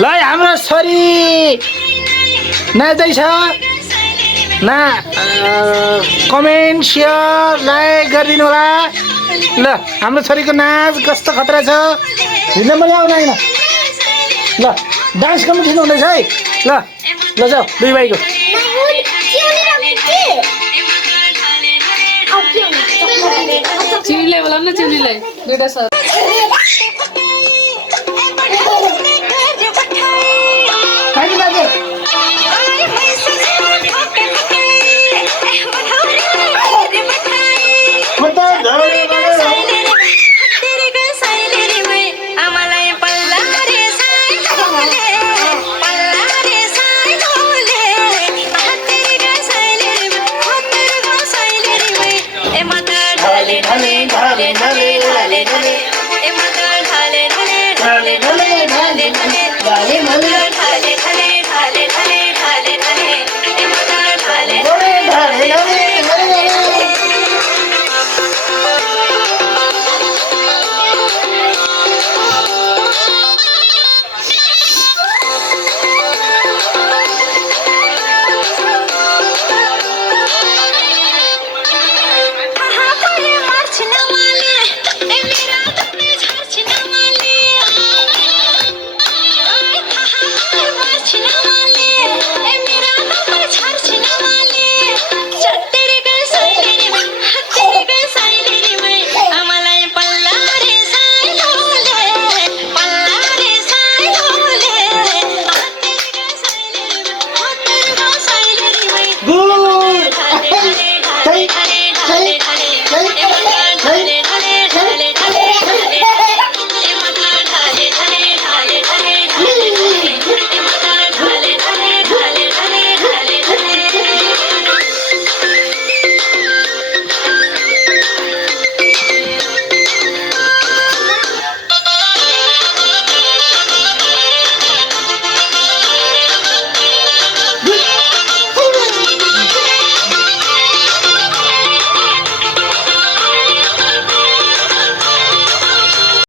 ल हाम्रो छोरी नाच्दैछ ना कमेन्ट सेयर लाइक गरिदिनु होला ल हाम्रो छोरीको नाच कस्तो खतरा छ हिँड्न पनि आउँदैन ल डान्स कम्पिटिसन हुँदैछ है ल ल जाऊ दुई भाइको चिउलीलाई बोलाउनु न चिउलीलाई दुईटा छ ढले ढले